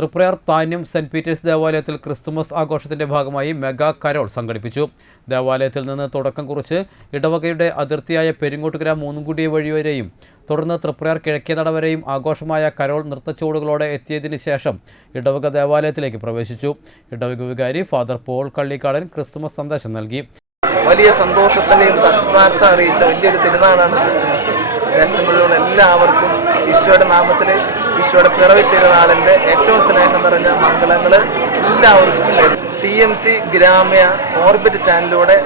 Triprayar Thanyam saint Peter's ദേവാലയത്തിൽ Christmas ആഘോഷത്തിന്റെ ഭാഗമായി മെഗാ കരോൾ സംഘടിപ്പിച്ചു. ദേവാലയത്തിൽ നിന്ന് തുടക്കം കുറിച്ച് ഇടവകയുടെ അതിർത്തിയായ പെരിങ്ങോട്ടുകര മൂന്നുംകുടി വഴി വരെയും തുടർന്ന് തൃപ്രയാർ കിഴക്കേനട വരെയും ആഘോഷമായ കരോൾ നൃത്തച്ചുവടുകളോടെ എത്തിയതിനു ശേഷം ഇടവക ദേവാലയത്തിലേക്ക് പ്രവേശിച്ചു. ഇടവക വികാരി ഫാദർ പോൾ കള്ളിക്കാടൻ ക്രിസ്തുമസ് സന്ദേശം നൽകി. വലിയ സന്തോഷത്തിൻ്റെയും സത്വാർത്ഥ അറിയിച്ച വലിയൊരു തിരുനാളാണ് ക്രിസ്തുമസ്. ദേശങ്ങളിലുള്ള എല്ലാവർക്കും ഈശോയുടെ നാമത്തിൽ ഈശോയുടെ പിറവി തിരുനാളിൻ്റെ ഏറ്റവും സ്നേഹം നിറഞ്ഞ മംഗളങ്ങൾ എല്ലാവർക്കും TMC ഗ്രാമ്യ ഓർബിറ്റ് ചാനലിലൂടെ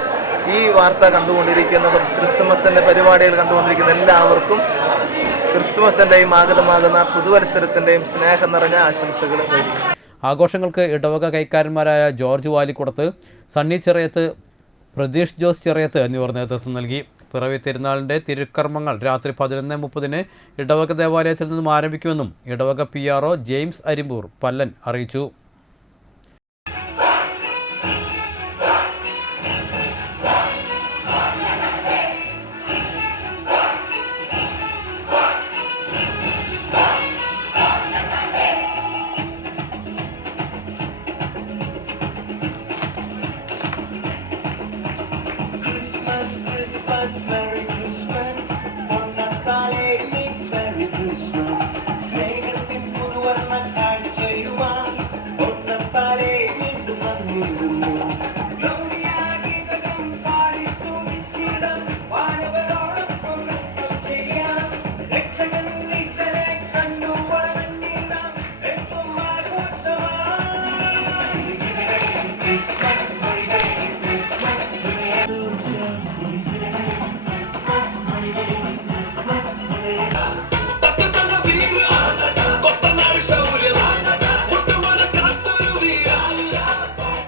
ഈ വാർത്ത കണ്ടുകൊണ്ടിരിക്കുന്നതും ക്രിസ്തുമസിൻ്റെ പരിപാടികൾ കണ്ടുകൊണ്ടിരിക്കുന്ന എല്ലാവർക്കും ക്രിസ്തുമസിൻ്റെയും ആഗതമാകുന്ന പുതുവത്സരത്തിൻ്റെയും സ്നേഹം നിറഞ്ഞ ആശംസകൾ നേരുന്നു. ആഘോഷങ്ങൾക്ക് ഇടവക കൈക്കാരന്മാരായ ജോർജ് വാലിക്കുടത്ത്, സണ്ണി ചെറിയത്ത്, പ്രതീഷ് ജോസ് ചെറിയത്ത് എന്നിവർ നേതൃത്വം നൽകി. പിറവി തിരുനാളിൻ്റെ തിരുക്കർമ്മങ്ങൾ രാത്രി 11:30 ഇടവക ദേവാലയത്തിൽ നിന്നും ആരംഭിക്കുമെന്നും ഇടവക PRO ജെയിംസ് അരിമ്പൂർ പല്ലൻ അറിയിച്ചു.